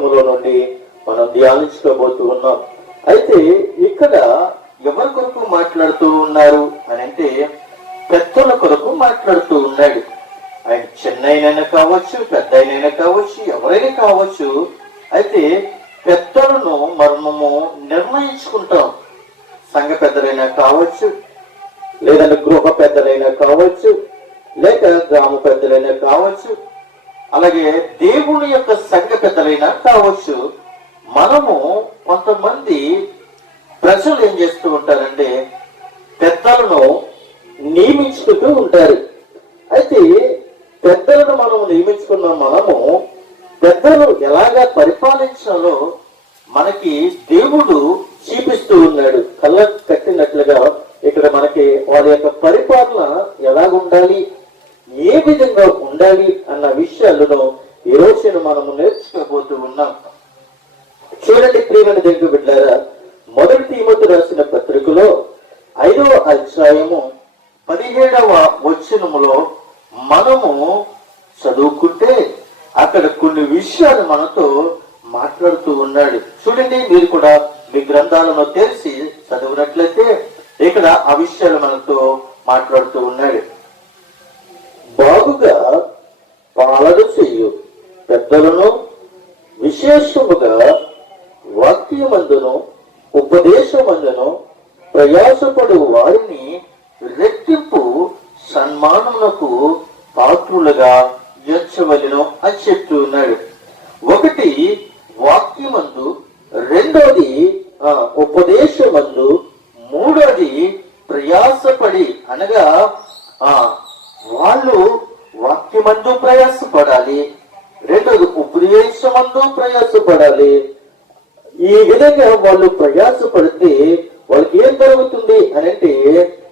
వాక్యములో నుండి మనం ధ్యానించుకోబోతూ ఉన్నాం. అయితే ఇక్కడ ఎవరి కొరకు మాట్లాడుతూ ఉన్నారు అని అంటే పెద్దల కొరకు మాట్లాడుతూ ఉన్నాడు. ఆయన చిన్నైనా కావచ్చు పెద్ద కావచ్చు ఎవరైనా కావచ్చు అయితే పెద్దలను మర్మము నిర్ణయించుకుంటాం. సంఘ పెద్దలైనా కావచ్చు లేదంటే గృహ పెద్దలైనా కావచ్చు లేక గ్రామ పెద్దలైనా కావచ్చు అలాగే దేవుని యొక్క సంఘ పెద్దలైనా కావచ్చు మనము కొంతమంది ప్రజలు ఏం చేస్తూ ఉంటారంటే పెద్దలను నియమించుకుంటూ ఉంటారు. అయితే పెద్దలను మనము నియమించుకున్న మనము పెద్దలు ఎలాగా పరిపాలించాలో మనకి దేవుడు చూపిస్తూ ఉన్నాడు. కళ్ళ కట్టినట్లుగా ఇక్కడ మనకి వారి యొక్క పరిపాలన ఎలాగుండాలి ఏ విధంగా విషయాలలో ఈ రోజున మనము నేర్చుకోబోతూ ఉన్నాం. చూడండి ప్రియమైన దేవుడు బిడ్డారా మొదటి తీమతి రాసిన పత్రికలో ఐదవ అధ్యాయము పదిహేడవ వచనములో మనము చదువుకుంటే అక్కడ కొన్ని విషయాలు మనతో మాట్లాడుతూ ఉన్నాడు. చూడండి మీరు కూడా మీ గ్రంథాలను తెరిచి చదివినట్లయితే ఇక్కడ ఆ విషయాలు మనతో మాట్లాడుతూ ఉన్నాడు. పెద్దలను విశేషముగా వాక్యమందును ఉపదేశమందును ప్రయాసపడు వారిని రెట్టింపు సన్మానములకు పాత్రులుగా ఎంచవలను అని చెప్తూ ఉన్నాడు ఒకటి వాక్యమందు రెండోది ఆ, ఉపదేశమందు మూడోది ప్రయాసపడి అనగా ఆ వాళ్ళు వాక్యమందు ప్రయాసపడాలి ఉపదేశమందు ప్రయాసపడాలి. ఈ విధంగా వాళ్ళు ప్రయాసపడితే వాళ్ళకి ఏం జరుగుతుంది అని అంటే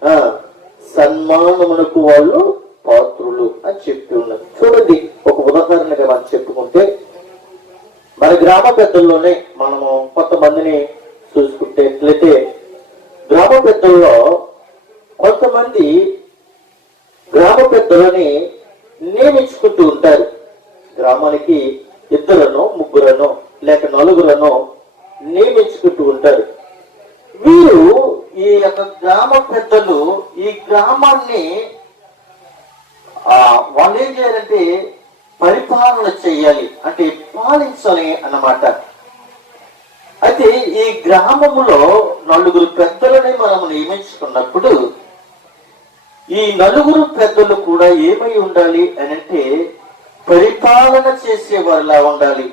ఆ సన్మానమునకు వాళ్ళు పాత్రులు అని చెప్తూ ఉన్నారు. చూడండి ఒక ఉదాహరణగా మనం చెప్పుకుంటే మన గ్రామ పెద్దల్లోనే మనము కొంతమందిని చూసుకుంటేట్లయితే గ్రామ పెద్దల్లో కొంతమంది గ్రామ పెద్దలని నియమించుకుంటూ ఉంటారు. గ్రామానికి ఇద్దరనో ముగ్గురనో లేక నలుగురనో నియమించుకుంటూ ఉంటారు. వీరు ఈ యొక్క గ్రామ పెద్దలు ఈ గ్రామాన్ని ఆ వాళ్ళు ఏం చేయాలంటే పరిపాలన చేయాలి అంటే పాలించాలి అన్నమాట. అయితే ఈ గ్రామములో నలుగురు పెద్దలని మనం నియమించుకున్నప్పుడు ఈ నలుగురు పెద్దలు కూడా ఏమై ఉండాలి అని అంటే పరిపాలన చేసే వారిలా ఉండాలి.